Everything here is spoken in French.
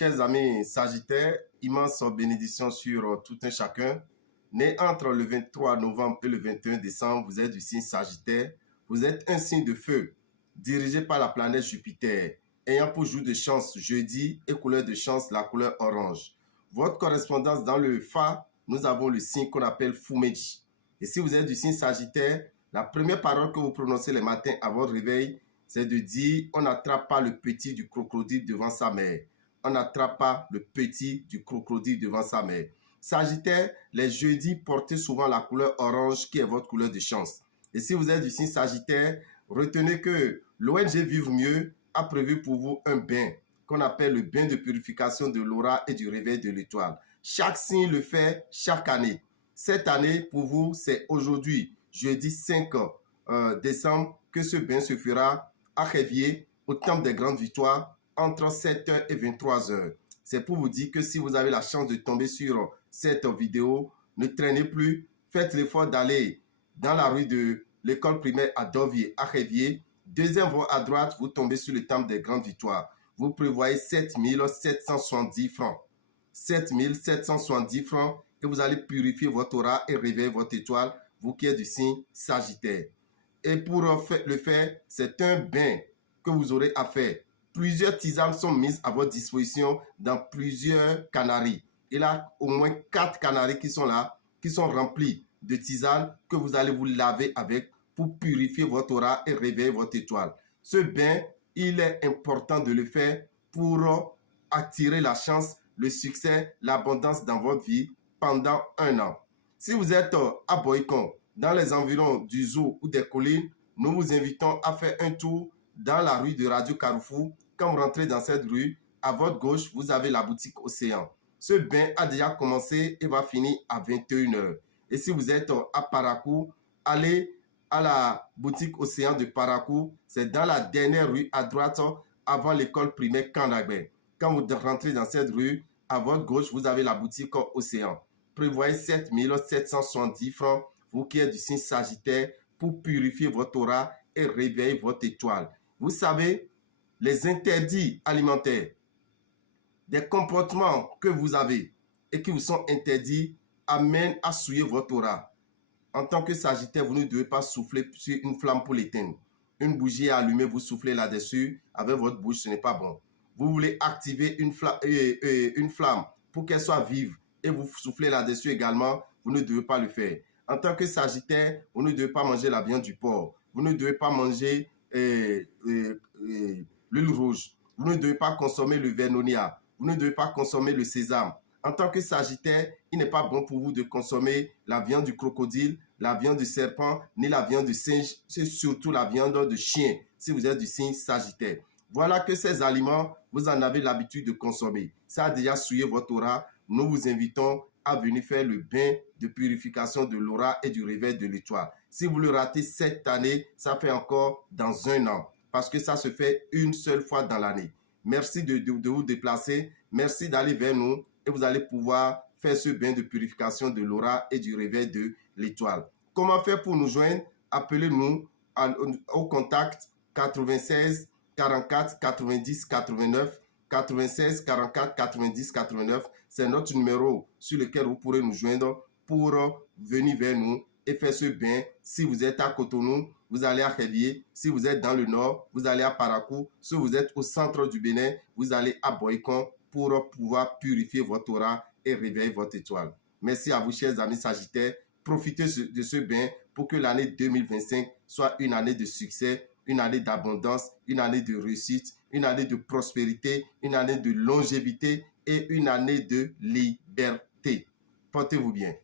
Chers amis Sagittaires, immense bénédiction sur tout un chacun. Né entre le 23 novembre et le 21 décembre, vous êtes du signe Sagittaire. Vous êtes un signe de feu, dirigé par la planète Jupiter, ayant pour jour de chance jeudi et couleur de chance la couleur orange. Votre correspondance dans le Fa, nous avons le signe qu'on appelle Fumeji. Et si vous êtes du signe Sagittaire, la première parole que vous prononcez le matin à votre réveil, c'est de dire « On n'attrape pas le petit du crocodile devant sa mère ». On n'attrape pas le petit du crocodile devant sa mère. Sagittaire, les jeudis, portez souvent la couleur orange qui est votre couleur de chance. Et si vous êtes du signe Sagittaire, retenez que l'ONG Vivre Mieux a prévu pour vous un bain qu'on appelle le bain de purification de l'aura et du réveil de l'étoile. Chaque signe le fait chaque année. Cette année, pour vous, c'est aujourd'hui, jeudi 5 décembre, que ce bain se fera à Révier, au Temple des Grandes Victoires, entre 7h et 23h. C'est pour vous dire que si vous avez la chance de tomber sur cette vidéo, ne traînez plus, faites l'effort d'aller dans la rue de l'école primaire à Dovier, à Révier. Deuxième voie à droite, vous tombez sur le Temple des Grandes Victoires. Vous prévoyez 7 770 francs. 7 770 francs et vous allez purifier votre aura et réveiller votre étoile, vous qui êtes du signe Sagittaire. Et pour le faire, c'est un bain que vous aurez à faire. Plusieurs tisanes sont mises à votre disposition dans plusieurs canaries. Il y a au moins 4 canaries qui sont là, qui sont remplis de tisanes que vous allez vous laver avec pour purifier votre aura et réveiller votre étoile. Ce bain, il est important de le faire pour attirer la chance, le succès, l'abondance dans votre vie pendant un an. Si vous êtes à Boycon, dans les environs du zoo ou des collines, nous vous invitons à faire un tour dans la rue de Radio Carrefour. Quand vous rentrez dans cette rue, à votre gauche, vous avez la boutique Océan. Ce bain a déjà commencé et va finir à 21h. Et si vous êtes à Parakou, allez à la boutique Océan de Parakou. C'est dans la dernière rue à droite avant l'école primaire Kandagbe. Quand vous rentrez dans cette rue, à votre gauche, vous avez la boutique Océan. Prévoyez 7 770 francs, vous qui êtes du signe Sagittaire, pour purifier votre aura et réveiller votre étoile. Vous savez, les interdits alimentaires, des comportements que vous avez et qui vous sont interdits amènent à souiller votre aura. En tant que Sagittaire, vous ne devez pas souffler sur une flamme pour l'éteindre. Une bougie est allumée, vous soufflez là-dessus avec votre bouche, ce n'est pas bon. Vous voulez activer une flamme pour qu'elle soit vive et vous soufflez là-dessus également, vous ne devez pas le faire. En tant que Sagittaire, vous ne devez pas manger la viande du porc. Vous ne devez pas manger l'huile rouge. Vous ne devez pas consommer le vernonia. Vous ne devez pas consommer le sésame. En tant que Sagittaire, il n'est pas bon pour vous de consommer la viande du crocodile, la viande du serpent, ni la viande de singe. C'est surtout la viande de chien, si vous êtes du signe Sagittaire. Voilà que ces aliments, vous en avez l'habitude de consommer. Ça a déjà souillé votre aura. Nous vous invitons à venir faire le bain de purification de l'aura et du réveil de l'étoile. Si vous le ratez cette année, ça fait encore dans un an. Parce que ça se fait une seule fois dans l'année. Merci de vous déplacer. Merci d'aller vers nous. Et vous allez pouvoir faire ce bain de purification de l'aura et du réveil de l'étoile. Comment faire pour nous joindre? Appelez-nous au contact 96 44 90 89 96 44 90 89. C'est notre numéro sur lequel vous pourrez nous joindre pour venir vers nous et faire ce bain. Si vous êtes à Cotonou, vous allez à Révier. Si vous êtes dans le nord, vous allez à Parakou. Si vous êtes au centre du Bénin, vous allez à Boycon pour pouvoir purifier votre aura et réveiller votre étoile. Merci à vous, chers amis Sagittaires. Profitez de ce bain pour que l'année 2025 soit une année de succès, une année d'abondance, une année de réussite, une année de prospérité, une année de longévité et une année de liberté. Portez-vous bien.